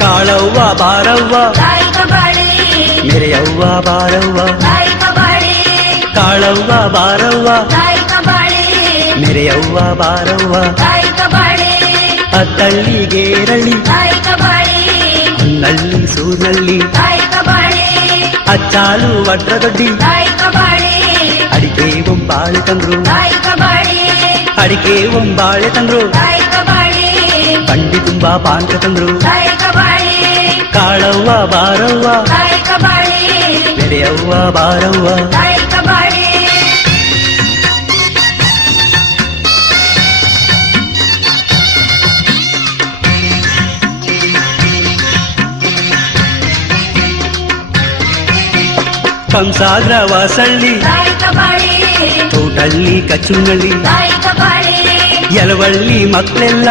ಕಾಳವ್ವ ಬಾರವ್ವ ಮೆರೆಯವ್ವ ಬಾರವ್ವ ಕಾಳವ್ವ ಬಾರವ್ವ ಮೆರೆಯವ್ವ ಬಾರವ್ವ ಅತ್ತಳ್ಳಿ ಗೇರಳ್ಳಿ ಹೊನ್ನಳ್ಳಿ ಸೂರ್ನಳ್ಳಿ ಅಚ್ಚಾಲು ವಡ್ರದೊಡ್ಡಿ ಅಡಿಕೆ ಒಂಬಾಳೆ ತಂದ್ರು ಅಡಿಕೆ ಒಂಬಾಳೆ ತಂದ್ರು ಬಂಡಿ ತುಂಬಾ ಪಾನ್ಕ ತಂದ್ರು ಕಾಳವ್ವ ಬಾರವ್ವ ಮೆರೆಯವ್ವ ಬಾರವ್ವ ಕಂಸಾಗ್ರ ವಾಸಳ್ಳಿ ತೋಟಳ್ಳಿ ಕಚ್ಚುನಳ್ಳಿ ಯಲವಳ್ಳಿ ಮಕ್ಕಳೆಲ್ಲ